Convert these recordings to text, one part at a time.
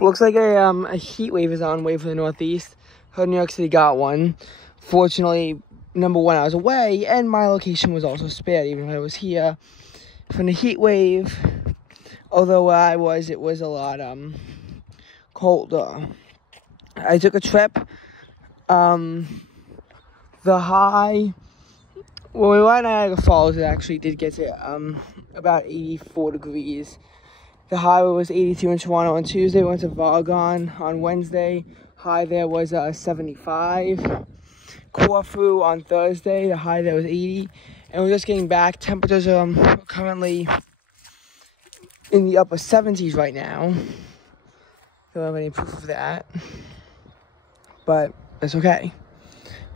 Looks like a heat wave is on way for the Northeast. Heard New York City got one. Fortunately, number one, I was away, and my location was also spared, even if I was here from the heat wave. Although where I was, it was a lot colder. I took a trip. The high, well, we went to Niagara Falls. It actually did get to about 84 degrees. The high was 82 in Toronto on Tuesday. We went to Vargon on Wednesday. High there was 75. Corfu on Thursday. The high there was 80. And we're just getting back. Temperatures are currently in the upper 70s right now. Don't have any proof of that. But it's okay.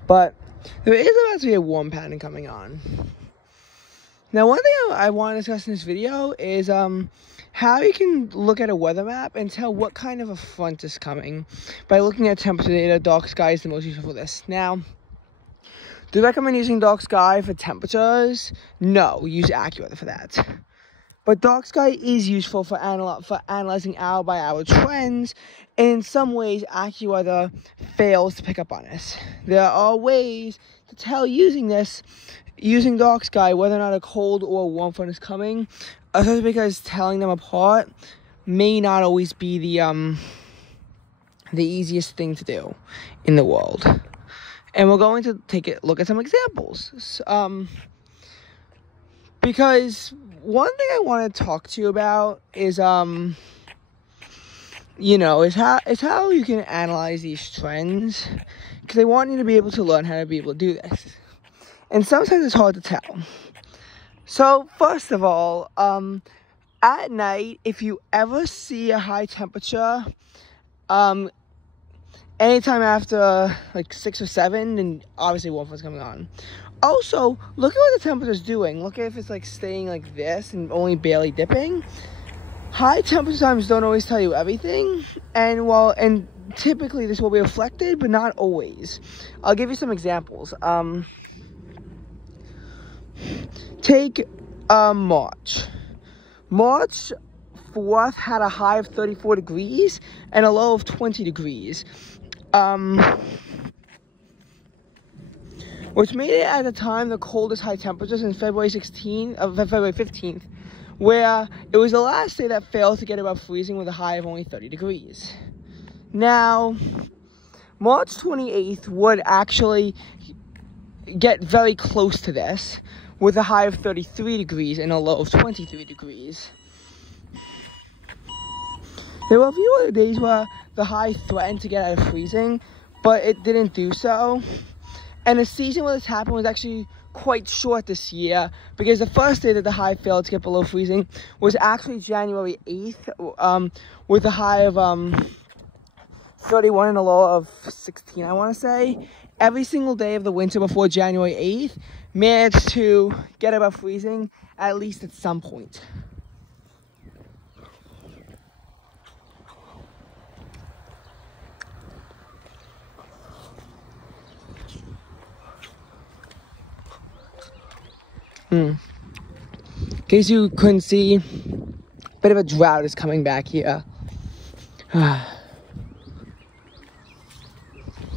But there is about to be a warm pattern coming on. Now, one thing I want to discuss in this video is how you can look at a weather map and tell what kind of a front is coming by looking at temperature data. Dark sky is the most useful for this. Now, do you recommend using dark sky for temperatures? No, use AccuWeather for that. But dark sky is useful for analyzing hour-by-hour trends, and in some ways, AccuWeather fails to pick up on this. There are ways to tell using dark sky whether or not a cold or a warm front is coming, especially because telling them apart may not always be the easiest thing to do in the world. And we're going to take a look at some examples. Because one thing I want to talk to you about is, how you can analyze these trends. Because I want you to be able to learn how to be able to do this. And sometimes it's hard to tell. So, first of all, at night, if you ever see a high temperature, anytime after like 6 or 7, then obviously warm front's coming on. Also, look at what the temperature's doing. Look at if it's like staying like this and only barely dipping. High temperature times don't always tell you everything, and typically this will be reflected, but not always. I'll give you some examples. Take March. March 4th had a high of 34 degrees and a low of 20 degrees. Which made it at the time the coldest high temperatures in February 15th, where it was the last day that failed to get above freezing with a high of only 30 degrees. Now, March 28th would actually get very close to this, with a high of 33 degrees and a low of 23 degrees. There were a few other days where the high threatened to get out of freezing, but it didn't do so. And the season where this happened was actually quite short this year, because the first day that the high failed to get below freezing was actually January 8th, with a high of 31 and a low of 16, I want to say. Every single day of the winter before January 8th managed to get above freezing, at least at some point. In case you couldn't see, a bit of a drought is coming back here.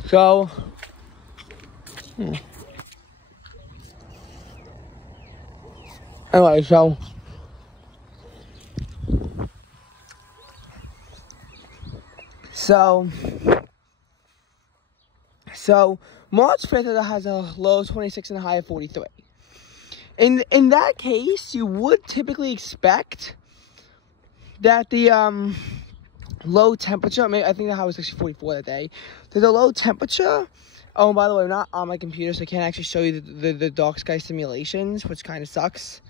So, anyway, so March 5th has a low of 26 and a high of 43. In that case, you would typically expect that the low temperature, I think the high was actually 44 that day. There's a low temperature. Oh, and by the way, I'm not on my computer, so I can't actually show you the dark sky simulations, which kind of sucks.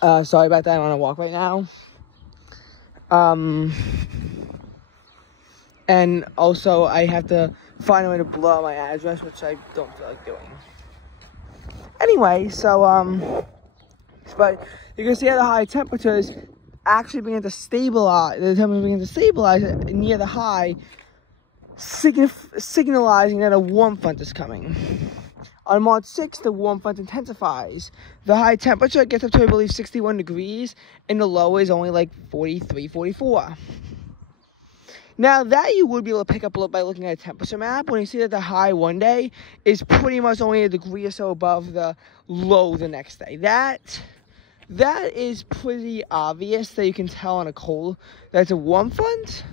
Sorry about that. I'm on a walk right now. And also, I have to find a way to blur out my address, which I don't feel like doing. Anyway, but you can see how the high temperatures actually begin to stabilize. The temperature begins to stabilize near the high, signalizing that a warm front is coming. On March 6th, the warm front intensifies. The high temperature gets up to, I believe, 61 degrees, and the low is only like 43, 44. Now, that you would be able to pick up by looking at a temperature map when you see that the high one day is pretty much only a degree or so above the low the next day. That is pretty obvious that you can tell on a cold that's a warm front.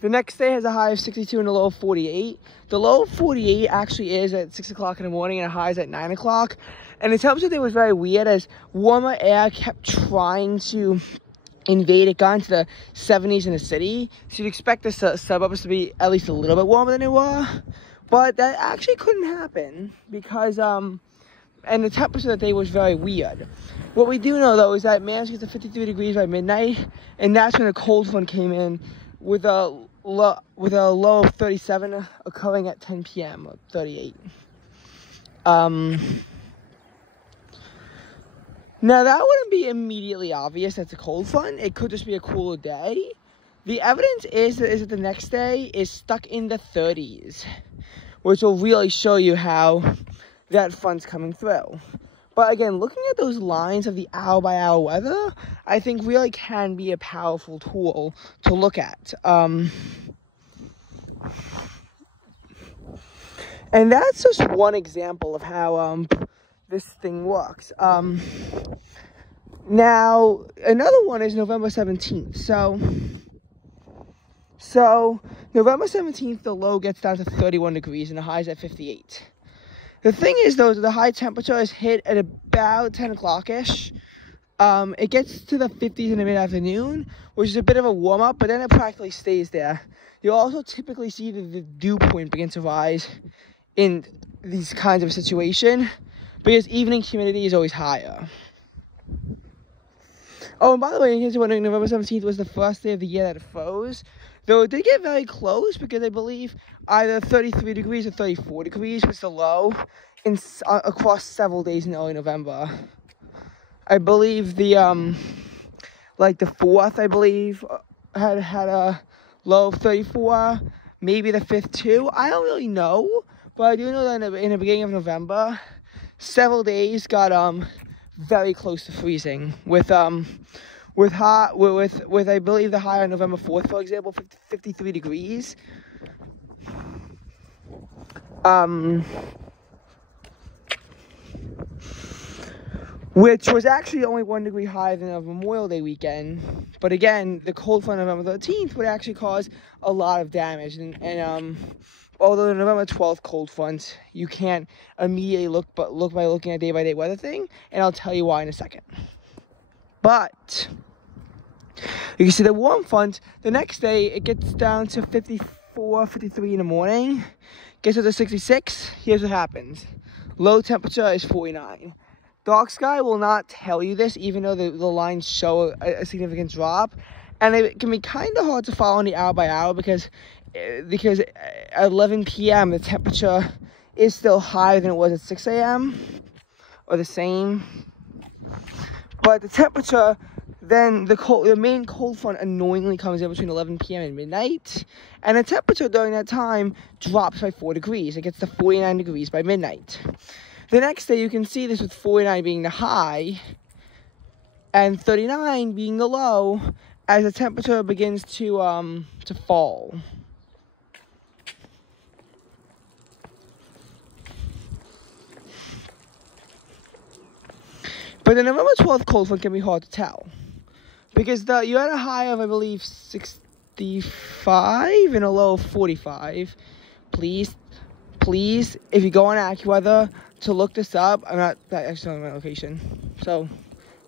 The next day has a high of 62 and a low of 48. The low of 48 actually is at 6 o'clock in the morning and a high is at 9 o'clock. And the temperature day was very weird as warmer air kept trying to invade. It got into the 70s in the city. So you'd expect the suburbs to be at least a little bit warmer than they were. But that actually couldn't happen because, and the temperature that day was very weird. What we do know, though, is that it managed to get to 53 degrees by midnight. And that's when the cold front came in with a low of 37 occurring at 10 p.m. or 38. Now, that wouldn't be immediately obvious that's a cold front. It could just be a cooler day. The evidence is that the next day is stuck in the 30s, which will really show you how that front's coming through. But again, looking at those lines of the hour-by-hour weather, I think really can be a powerful tool to look at. And that's just one example of how this thing works. Now, another one is November 17th. So November 17th, the low gets down to 31 degrees and the high is at 58. The thing is, though, the high temperature is hit at about 10 o'clock-ish. It gets to the 50s in the mid-afternoon, which is a bit of a warm-up, but then it practically stays there. You'll also typically see that the dew point begins to rise in these kinds of situations because evening humidity is always higher. Oh, and by the way, in case you're wondering, November 17th was the first day of the year that it froze. Though it did get very close because I believe either 33 degrees or 34 degrees was the low across several days in early November. I believe the 4th, I believe, had a low of 34. Maybe the 5th too. I don't really know, but I do know that in the beginning of November, several days got very close to freezing with I believe the high on November 4th, for example, 53 degrees. Which was actually only 1 degree higher than a Memorial Day weekend. But again, the cold front on November 13th would actually cause a lot of damage. And although the November 12th cold front, you can't immediately look by looking at day-by-day weather thing. And I'll tell you why in a second. But you can see the warm front, the next day, it gets down to 54, 53 in the morning. Gets up to 66. Here's what happens. Low temperature is 49. Dark sky will not tell you this, even though the lines show a significant drop. And it can be kind of hard to follow on the hour by hour because at 11 p.m. the temperature is still higher than it was at 6 a.m. or the same. But the temperature, then the main cold front annoyingly comes in between 11 p.m. and midnight. And the temperature during that time drops by 4 degrees. It gets to 49 degrees by midnight. The next day, you can see this with 49 being the high and 39 being the low as the temperature begins to fall. But the November 12th cold front can be hard to tell because you had a high of, I believe, 65 and a low of 45. Please, if you go on AccuWeather to look this up, I'm not actually on my location, so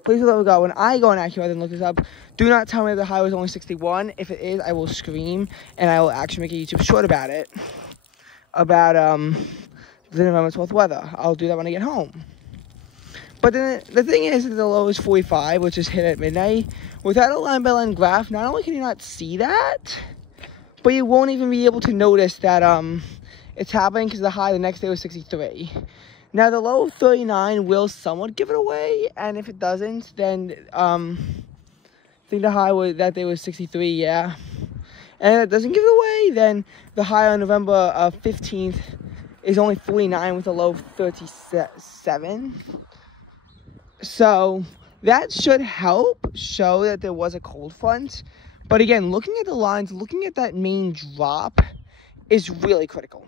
please let me go. When I go on AccuWeather and look this up, do not tell me the high was only 61. If it is, I will scream and I will actually make a YouTube short about it, about the November 12th weather. I'll do that when I get home. But then the thing is that the low is 45, which is hit at midnight. Without a line-by-line graph, not only can you not see that, but you won't even be able to notice that it's happening because the high the next day was 63. Now, the low of 39 will somewhat give it away, and if it doesn't, then I think the high that day was 63, yeah. And if it doesn't give it away, then the high on November 15th is only 49 with a low of 37. So that should help show that there was a cold front. But again, looking at the lines, looking at that main drop is really critical.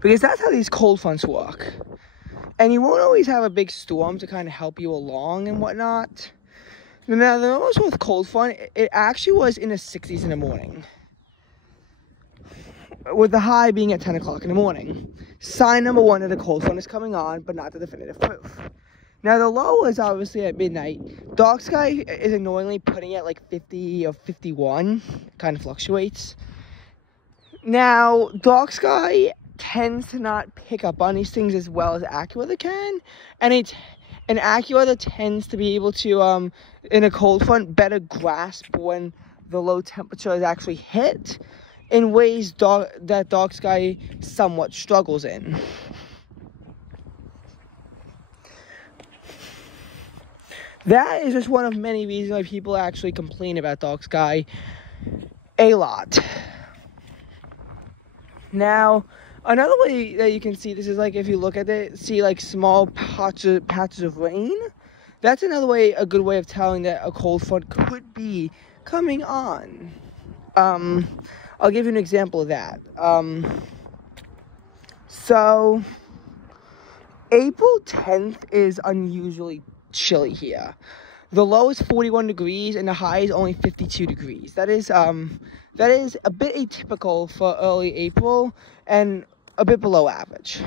Because that's how these cold fronts work. And you won't always have a big storm to kind of help you along and whatnot. Now, the most with cold front, it actually was in the 60s in the morning, with the high being at 10 o'clock in the morning. Sign number one that a cold front is coming on, but not the definitive proof. Now, the low is obviously at midnight. Dark sky is annoyingly putting it like 50 or 51, kind of fluctuates. Now, dark sky tends to not pick up on these things as well as AccuWeather can, and AccuWeather tends to be able to, in a cold front, better grasp when the low temperature is actually hit in ways that dark sky somewhat struggles in. That is just one of many reasons why people actually complain about dark sky a lot. Now, another way that you can see this is like if you look at it, see like small patches of rain. That's another way, a good way of telling that a cold front could be coming on. I'll give you an example of that. So, April 10th is unusually chilly here. The low is 41 degrees and the high is only 52 degrees. That is a bit atypical for early April and a bit below average.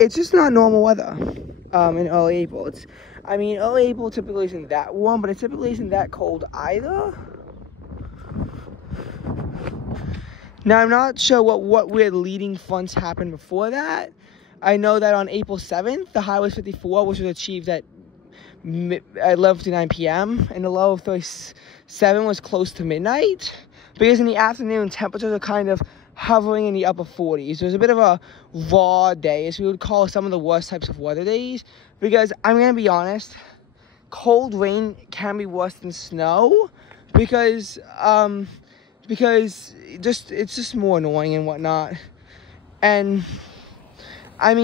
It's just not normal weather in early April. Early April typically isn't that warm, but it typically isn't that cold either. Now, I'm not sure what weird leading fronts happened before that. I know that on April 7th, the high was 54, which was achieved at 11:59 p.m., and the low of 37 was close to midnight, because in the afternoon, temperatures are kind of hovering in the upper 40s. It was a bit of a raw day, as we would call some of the worst types of weather days, because I'm going to be honest, cold rain can be worse than snow, because it's just more annoying and whatnot. And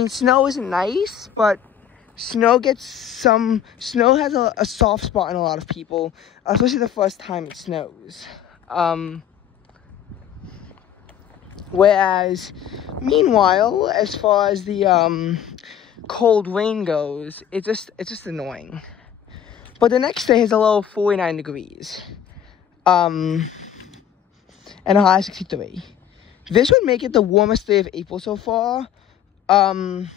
snow isn't nice, but snow has a soft spot in a lot of people, especially the first time it snows. Whereas, meanwhile, as far as the cold rain goes, it's just annoying. But the next day has a low of 49 degrees, and a high of 63. This would make it the warmest day of April so far. And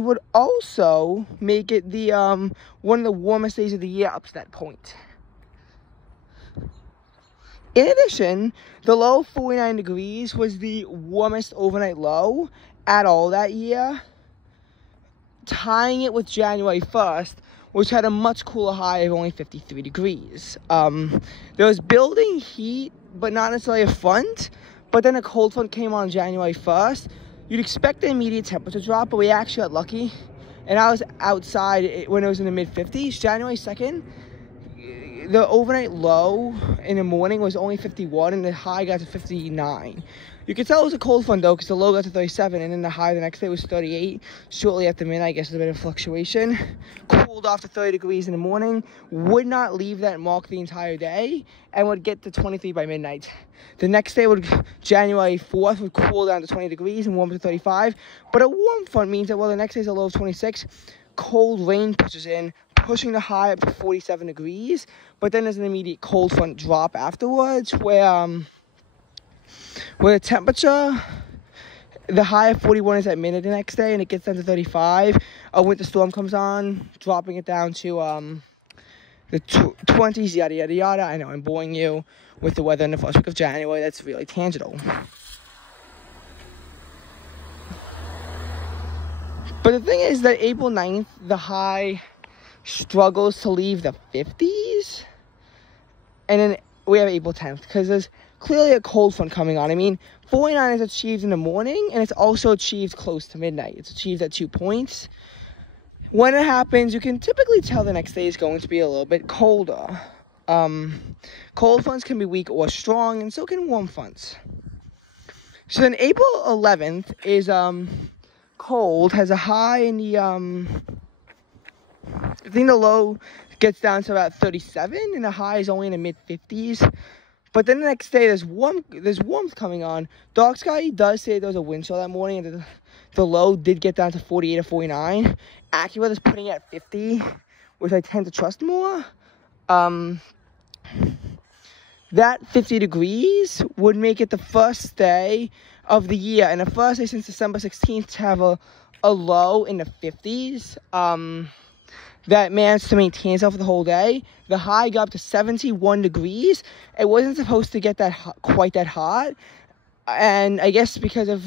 would also make it the one of the warmest days of the year up to that point. In addition, the low of 49 degrees was the warmest overnight low at all that year, tying it with January 1st, which had a much cooler high of only 53 degrees. There was building heat, but not necessarily a front. But then a cold front came on January 1st. You'd expect an immediate temperature drop, but we actually got lucky. And I was outside when it was in the mid-50s. January 2nd, the overnight low in the morning was only 51, and the high got to 59. You could tell it was a cold front, though, because the low got to 37, and then the high the next day was 38. Shortly after midnight, I guess there's a bit of fluctuation. Cooled off to 30 degrees in the morning. Would not leave that mark the entire day, and would get to 23 by midnight. The next day, January 4th, would cool down to 20 degrees and warm to 35. But a warm front means that, well, the next day is a low of 26. Cold rain pushes in, pushing the high up to 47 degrees. But then there's an immediate cold front drop afterwards, where the temperature, the high of 41 is at midnight the next day, and it gets down to 35. A winter storm comes on, dropping it down to the 20s, yada, yada, yada. I know I'm boring you with the weather in the first week of January. That's really tangential. But the thing is that April 9th, the high struggles to leave the 50s. And then we have April 10th, because there's clearly a cold front coming on. 49 is achieved in the morning, and it's also achieved close to midnight. It's achieved at 2 points. When it happens, you can typically tell the next day is going to be a little bit colder. Cold fronts can be weak or strong, and so can warm fronts. So then April 11th is cold, has a high in the I think the low gets down to about 37 and the high is only in the mid 50s. But then the next day there's warmth coming on. Dark Sky does say there was a wind chill that morning, and the low did get down to 48 or 49. AccuWeather is putting it at 50, which I tend to trust more. That 50 degrees would make it the first day of the year, and the first day since December 16th to have a low in the 50s. That managed to maintain itself the whole day. The high got up to 71 degrees. It wasn't supposed to get quite that hot, and I guess because of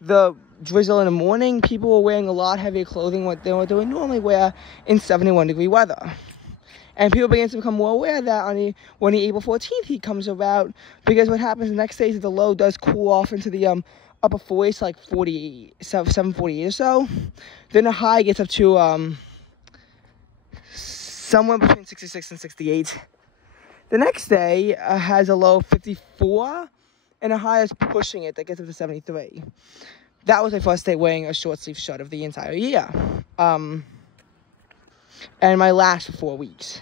the drizzle in the morning, people were wearing a lot heavier clothing than what they would normally wear in 71-degree weather. And people began to become more aware of that when the April 14th heat comes about, because what happens the next day is that the low does cool off into the upper 40s, like 47, 48 or so. Then the high gets up to somewhere between 66 and 68. The next day has a low of 54, and a high is pushing it that gets up to 73. That was my first day wearing a short sleeve shirt of the entire year. And my last 4 weeks.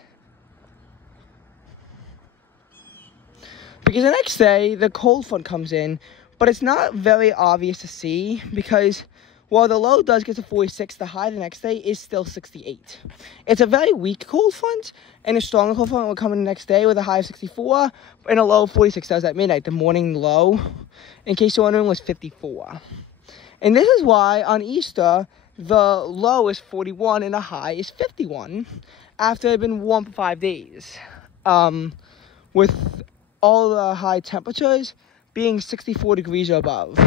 Because the next day, the cold front comes in, but it's not very obvious to see because while the low does get to 46, the high the next day is still 68. It's a very weak cold front, and a stronger cold front will come in the next day with a high of 64 and a low of 46. That was at midnight. The morning low, in case you're wondering, was 54. And this is why on Easter, the low is 41 and the high is 51 after it had been warm for 5 days. With all the high temperatures being 64 degrees or above.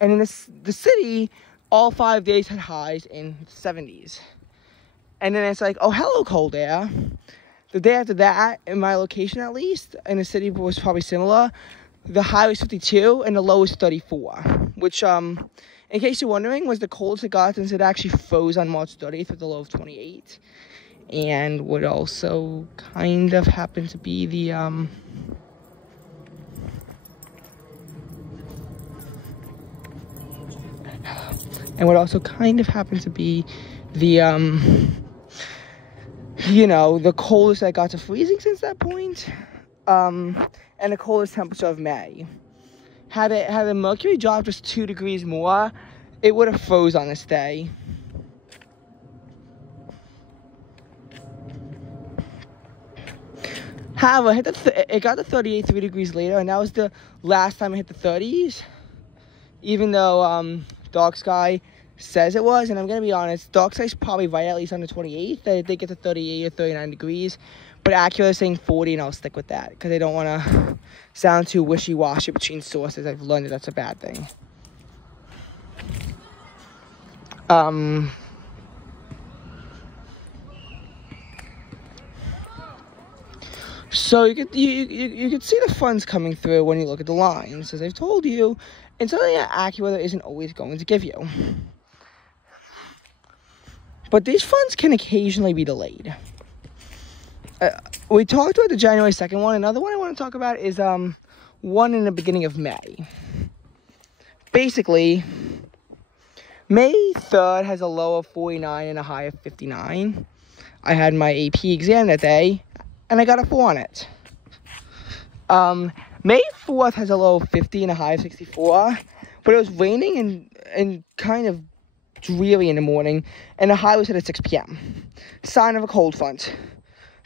And in the city, all 5 days had highs in the 70s. And then it's like, oh, hello, cold air. The day after that, in my location at least, in the city was probably similar. The high was 52 and the low was 34. Which, in case you're wondering, was the coldest it got since it actually froze on March 30th with a low of 28. And would also kind of happen to be the, and would also kind of happen to be the, the coldest that got to freezing since that point, and the coldest temperature of May. Had the mercury dropped just 2 degrees more, it would have froze on this day. However, it got to 38 3 degrees later, and that was the last time it hit the 30s. Even though Dark Sky says it was, and I'm going to be honest, Dark Sky's probably right at least on the 28th, that it did get to 38 or 39 degrees. But AccuWeather is saying 40, and I'll stick with that, because I don't want to sound too wishy-washy between sources. I've learned that that's a bad thing. So you could see the funds coming through when you look at the lines, as I've told you, and something that AccuWeather isn't always going to give you. But these funds can occasionally be delayed. We talked about the January 2nd one. Another one I want to talk about is one in the beginning of May. Basically, May 3rd has a low of 49 and a high of 59. I had my AP exam that day, and I got a 4 on it. May 4th has a low of 50 and a high of 64, but it was raining and kind of dreary in the morning, and the high was hit at 6 p.m. Sign of a cold front.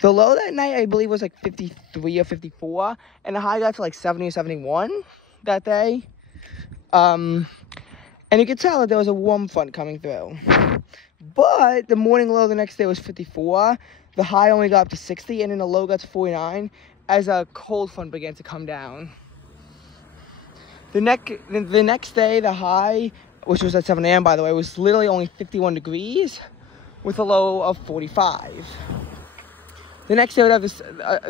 The low that night, I believe, was like 53 or 54, and the high got to like 70 or 71 that day. And you could tell that there was a warm front coming through. But the morning low the next day was 54. The high only got up to 60, and then the low got to 49 as a cold front began to come down. The next day, the high, which was at 7 a.m., by the way, was literally only 51 degrees with a low of 45. The next day would have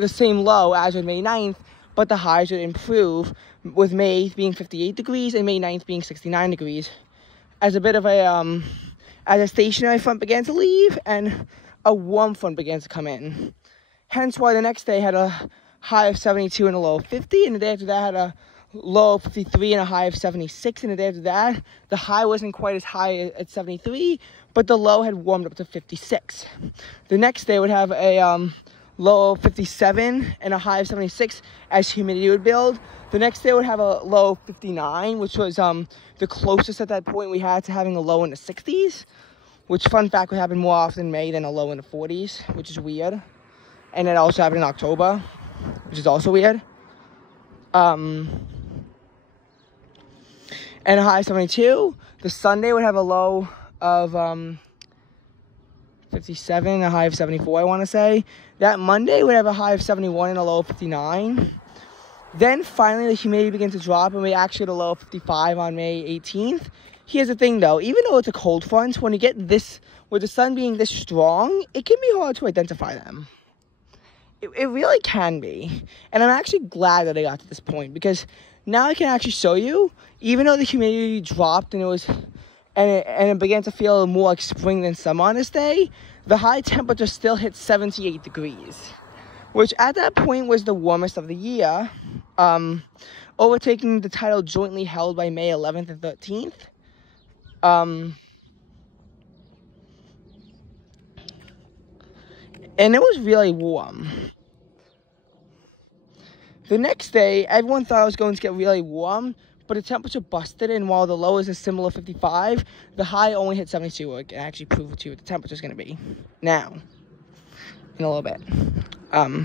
the same low as with May 9th, but the highs would improve, with May 8th being 58 degrees and May 9th being 69 degrees. As a bit of as a stationary front began to leave and a warm front began to come in. Hence why the next day had a high of 72 and a low of 50, and the day after that had a low of 53 and a high of 76. And the day after that, the high wasn't quite as high at 73, but the low had warmed up to 56. The next day would have a low of 57 and a high of 76 as humidity would build. The next day would have a low of 59, which was the closest at that point we had to having a low in the 60s, which, fun fact, would happen more often in May than a low in the 40s, which is weird. And it also happened in October, which is also weird. And a high of 72. The Sunday would have a low of 57, a high of 74, I want to say. That Monday would have a high of 71 and a low of 59. Then finally the humidity begins to drop, and we actually had a low of 55 on May 18th. Here's the thing though, even though it's a cold front, when you get this, with the sun being this strong, it can be hard to identify them. It really can be. And I'm actually glad that I got to this point, because now I can actually show you, even though the humidity dropped and it began to feel more like spring than summer on this day, the high temperature still hit 78 degrees, which at that point was the warmest of the year, overtaking the title jointly held by May 11th and 13th. And it was really warm. The next day, everyone thought it was going to get really warm, but the temperature busted, and while the low is a similar 55, the high only hit 72. I can actually prove to you what the temperature is going to be now, in a little bit. Now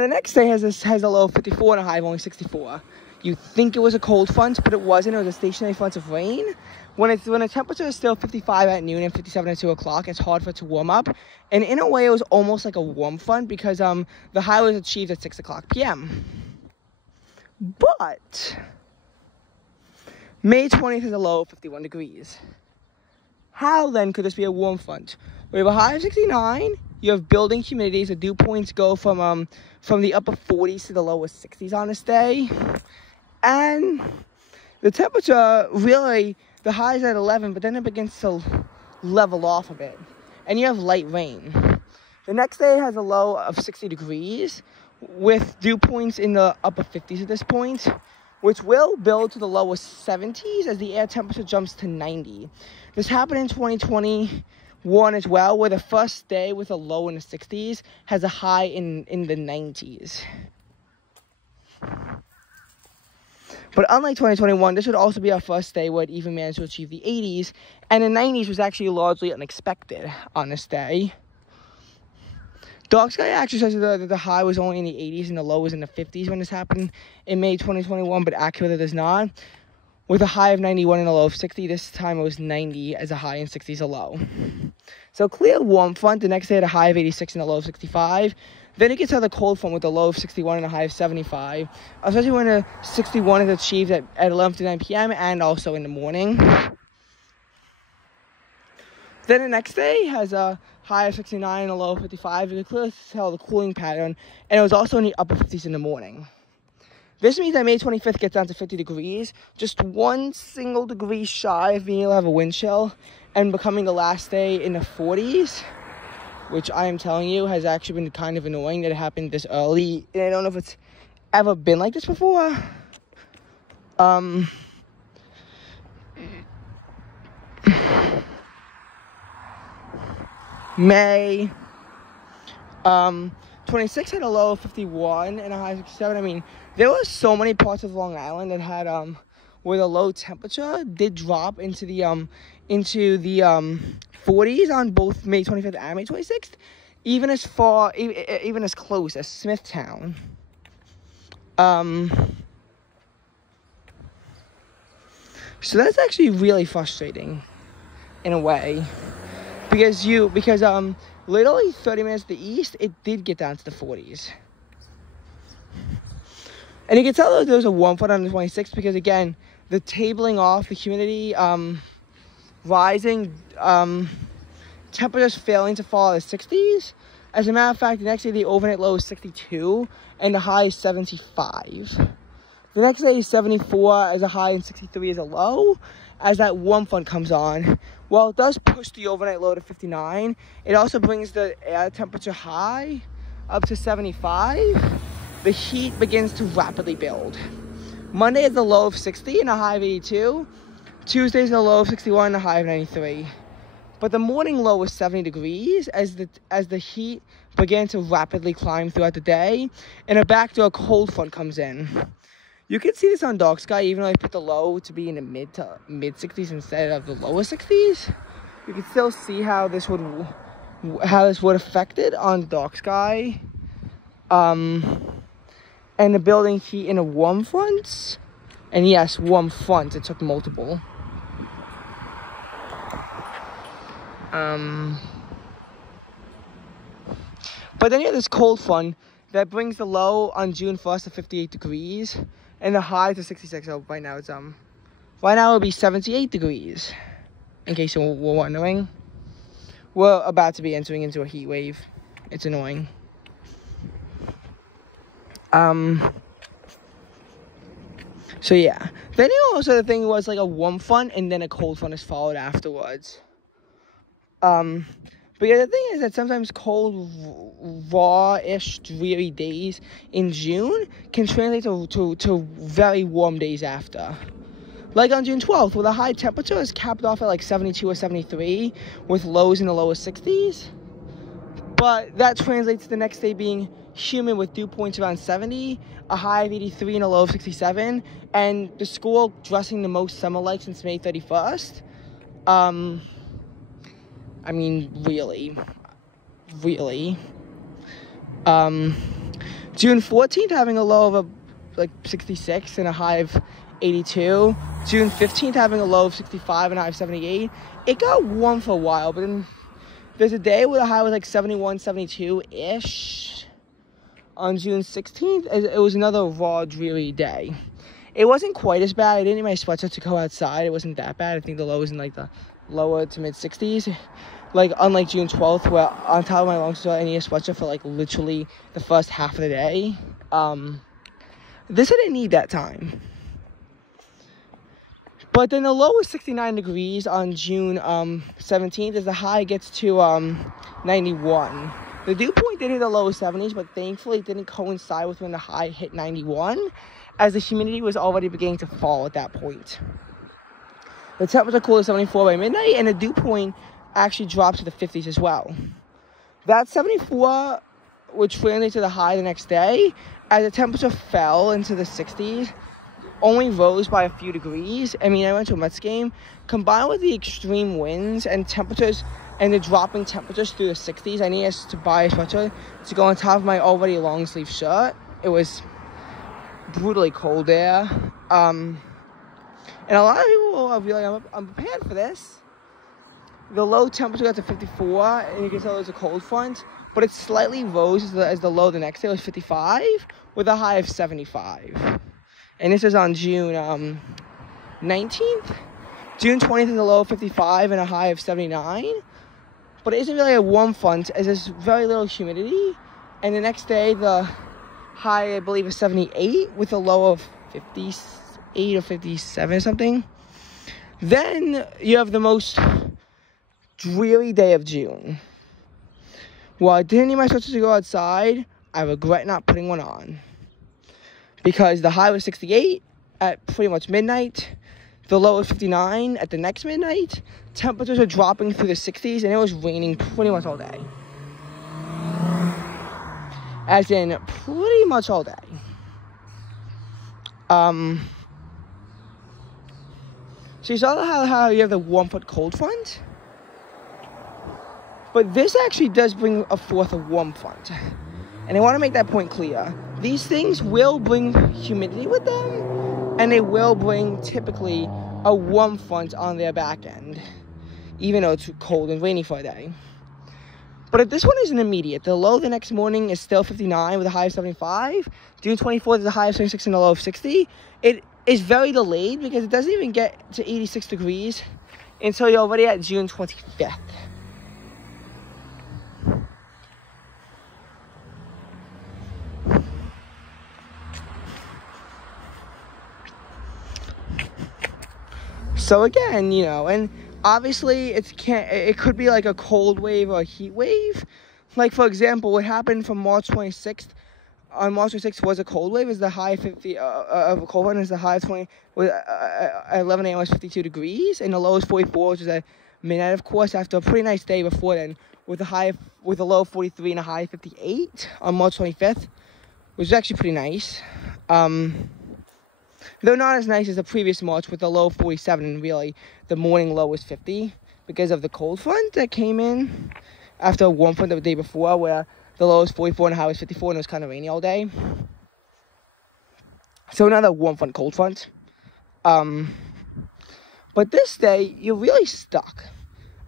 the next day has a low of 54 and a high of only 64. You think it was a cold front, but it wasn't. It was a stationary front of rain. When the temperature is still 55 at noon and 57 at 2 o'clock, it's hard for it to warm up. And in a way, it was almost like a warm front, because the high was achieved at 6 o'clock p.m. But May 20th is a low of 51 degrees. How then could this be a warm front? We have a high of 69. You have building humidity, so dew points go from the upper 40s to the lower 60s on this day. And the temperature, really, the high is at 11, but then it begins to level off a bit. And you have light rain. The next day has a low of 60 degrees, with dew points in the upper 50s at this point, which will build to the lower 70s as the air temperature jumps to 90. This happened in 2021 as well, where the first day with a low in the 60s has a high in the 90s. But unlike 2021, this would also be our first day where it even managed to achieve the 80s, and the 90s was actually largely unexpected on this day. Dark Sky actually says that the high was only in the 80s and the low was in the 50s when this happened in May 2021, but AccuWeather does not. With a high of 91 and a low of 60, this time it was 90 as a high and 60 as a low. So clear warm front. The next day had a high of 86 and a low of 65. Then it gets out of the cold front with a low of 61 and a high of 75, especially when the 61 is achieved at 11:59 p.m. and also in the morning. Then the next day has a high of 69 and a low of 55. You can clearly tell the cooling pattern, and it was also in the upper 50s in the morning. This means that May 25th gets down to 50 degrees, just one single degree shy of being able to have a wind chill, and becoming the last day in the 40s, which I am telling you has actually been kind of annoying that it happened this early. And I don't know if it's ever been like this before. May 26 had a low of 51 and a high of 67. I mean, there were so many parts of Long Island that had where the low temperature did drop into the 40s on both May 25th and May 26th, even as close as Smithtown. So that's actually really frustrating in a way, because literally 30 minutes to the east, it did get down to the 40s. And you can tell that there was a warm front on the 26th, because again, the tabling off, the humidity rising, temperatures failing to fall at the 60s. As a matter of fact, the next day the overnight low is 62 and the high is 75. The next day is 74 as a high and 63 as a low, as that warm front comes on. While it does push the overnight low to 59, it also brings the air temperature high up to 75. the heat begins to rapidly build. Monday is a low of 60 and a high of 82. Tuesday is a low of 61 and a high of 93. But the morning low was 70 degrees as the heat began to rapidly climb throughout the day, and a backdoor cold front comes in. You can see this on dark sky, even though I put the low to be in the mid 60s instead of the lower 60s. You can still see how this would affect it on dark sky. And the building heat in a warm front. And yes, warm front. It took multiple. But then you have this cold front that brings the low on June 1st to 58 degrees and the high to 66. So right now right now it'll be 78 degrees. In case you were wondering, we're about to be entering into a heat wave. It's annoying. So yeah. Then also the thing was like a warm front and then a cold front is followed afterwards. But yeah, the thing is that sometimes cold, raw-ish, dreary days in June can translate to very warm days after. Like on June 12th, where the high temperature is capped off at like 72 or 73, with lows in the lower 60s. But that translates to the next day being humid with dew points around 70, a high of 83 and a low of 67, and the school dressing the most summer-like since May 31st. I mean, really. June 14th having a low of like 66 and a high of 82. June 15th having a low of 65 and a high of 78. It got warm for a while, but then there's a day where the high was like 71, 72-ish. On June 16th, it was another raw, dreary day. It wasn't quite as bad. I didn't need my sweatshirt to go outside. It wasn't that bad. I think the low was in like the lower to mid 60s. Like, unlike June 12th, where on top of my long sweater, I need a sweatshirt for, like, literally the first half of the day. This I didn't need that time. But then the low was 69 degrees on June 17th as the high gets to 91. The dew point did hit the low 70s, but thankfully it didn't coincide with when the high hit 91, as the humidity was already beginning to fall at that point. The temperature cooled to 74 by midnight, and the dew point actually dropped to the 50s as well. That 74 would translate to the high the next day, as the temperature fell into the 60s, only rose by a few degrees. I mean, I went to a Mets game. Combined with the extreme winds and temperatures and the dropping temperatures through the 60s, I needed to buy a sweatshirt to go on top of my already long sleeve shirt. It was brutally cold there. And a lot of people will be like, I'm prepared for this. The low temperature got to 54, and you can tell there's a cold front, but it slightly rose as the low the next day was 55, with a high of 75. And this is on June 19th. June 20th is a low of 55 and a high of 79. But it isn't really a warm front, as there's very little humidity. And the next day, the high, I believe, is 78, with a low of 58 or 57 or something. Then you have the most dreary day of June. While I didn't need my sweatshirt to go outside, I regret not putting one on. Because the high was 68 at pretty much midnight. The low was 59 at the next midnight. Temperatures are dropping through the 60s, and it was raining pretty much all day. As in, pretty much all day. So you saw how you have the warm front, cold front? But this actually does bring forth a warm front. And I want to make that point clear. These things will bring humidity with them, and they will bring, typically, a warm front on their back end, even though it's cold and rainy for a day. But if this one isn't immediate, the low the next morning is still 59 with a high of 75. June 24th is a high of 76 and a low of 60. It is very delayed because it doesn't even get to 86 degrees until you're already at June 25th. So again, you know, and obviously it could be like a cold wave or a heat wave. Like, for example, what happened from March 26th on March 26th was a cold wave. Is the high 50 of a cold one is the high of 20 with 11 a.m. was 52 degrees, and the low is 44, which is at midnight, of course, after a pretty nice day before then, with a low of 43 and a high of 58 on March 25th, which is actually pretty nice. Though not as nice as the previous March with a low of 47, and really the morning low was 50 because of the cold front that came in after a warm front the day before, where the low was 44 and the high was 54, and it was kind of rainy all day. So another warm front, cold front. But this day, you're really stuck.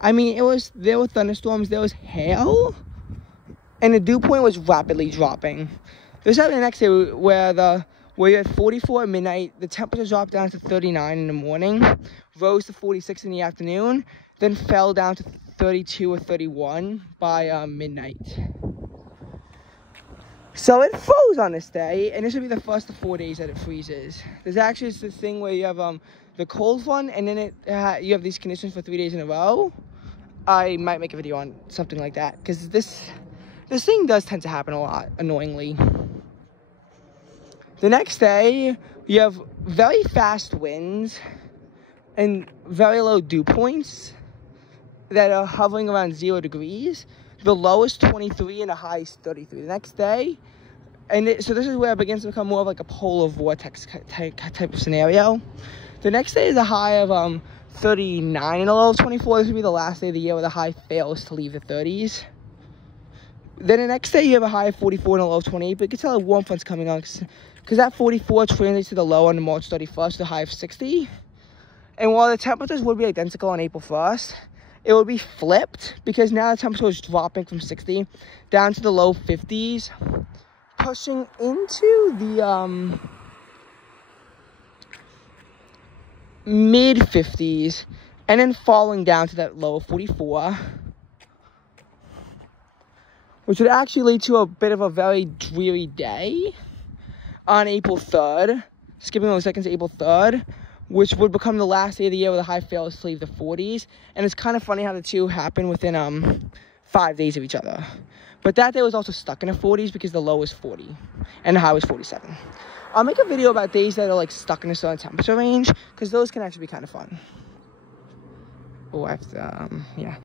I mean, there were thunderstorms, there was hail, and the dew point was rapidly dropping. This happened the next day where you had 44 at midnight, the temperature dropped down to 39 in the morning, rose to 46 in the afternoon, then fell down to 32 or 31 by midnight. So it froze on this day, and this would be the first of 4 days that it freezes. There's actually this thing where you have the cold front, and then you have these conditions for 3 days in a row. I might make a video on something like that, because this thing does tend to happen a lot, annoyingly. The next day, you have very fast winds and very low dew points that are hovering around 0 degrees. The low is 23 and the high is 33. The next day, so this is where it begins to become more of like a polar vortex type of scenario. The next day is a high of 39 and a low of 24. This would be the last day of the year where the high fails to leave the 30s. Then the next day you have a high of 44 and a low of 28, but you can tell a warm front's coming on because that 44 translates to the low on March 31st, the high of 60. And while the temperatures would be identical on April 1st, it would be flipped because now the temperature is dropping from 60 down to the low 50s, pushing into the mid 50s, and then falling down to that low of 44, which would actually lead to a bit of a very dreary day on April 3rd, skipping those seconds to April 3rd, which would become the last day of the year where the high fails to leave the 40s. And it's kind of funny how the two happen within 5 days of each other. But that day was also stuck in the 40s because the low was 40 and the high was 47. I'll make a video about days that are like stuck in a certain temperature range, because those can actually be kind of fun. Oh, I have to, yeah.